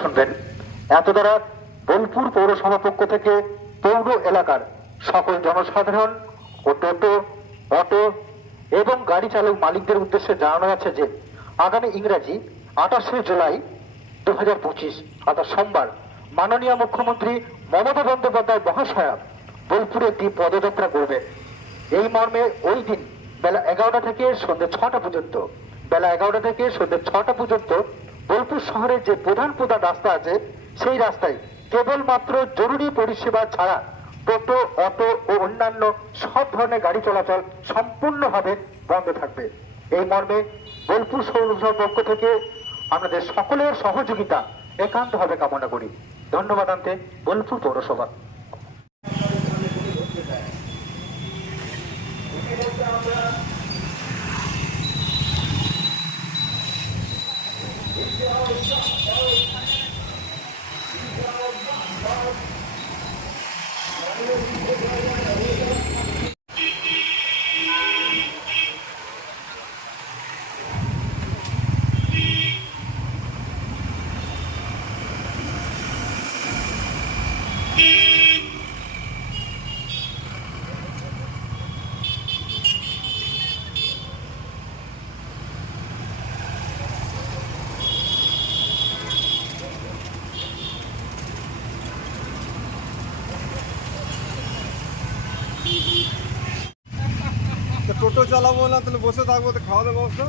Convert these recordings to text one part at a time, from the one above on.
শুনবেন। এত দ্বারা বোলপুর পৌরসভা পক্ষ থেকে পৌর এলাকার সকল জনসাধারণ ও টোটো অটো এবং গাড়ি চালক মালিকদের উদ্দেশ্যে জানানো যাচ্ছে যে, আগামী ইংরাজি আঠাশে জুলাই দু হাজার পঁচিশ, অর্থাৎ সোমবার, মাননীয় মুখ্যমন্ত্রী মমতা বন্দ্যোপাধ্যায় মহাশয়া বোলপুরে একটি পদযাত্রা করবেন এই মর্মে ওই দিন বেলা এগারোটা থেকে সন্ধ্যে ছটা পর্যন্ত, বেলা এগারোটা থেকে সন্ধ্যে ছটা পর্যন্ত শহরের যে প্রধান প্রধান রাস্তা আছে, সেই রাস্তায় কেবলমাত্র জরুরি পরিষেবা ছাড়া টোটো, অটো ও অন্যান্য সব ধরনের গাড়ি চলাচল সম্পূর্ণভাবে বন্ধ থাকবে। এই মর্মে বোলপুর সৌরসভার পক্ষ থেকে আপনাদের সকলের সহযোগিতা একান্তভাবে কামনা করি। ধন্যবাদ আনতে বোলপুর পৌরসভা। তো টোটো চালাবো না তাহলে বসে থাকব তো খাওয়া দাওয়া ব্যবস্থা।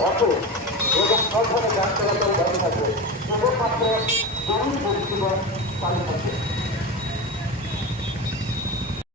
অটো এবং সব ধরনের যান চলাচল বন্ধ থাকবে কেবলমাত্র পরিষেবা চালু থাকবে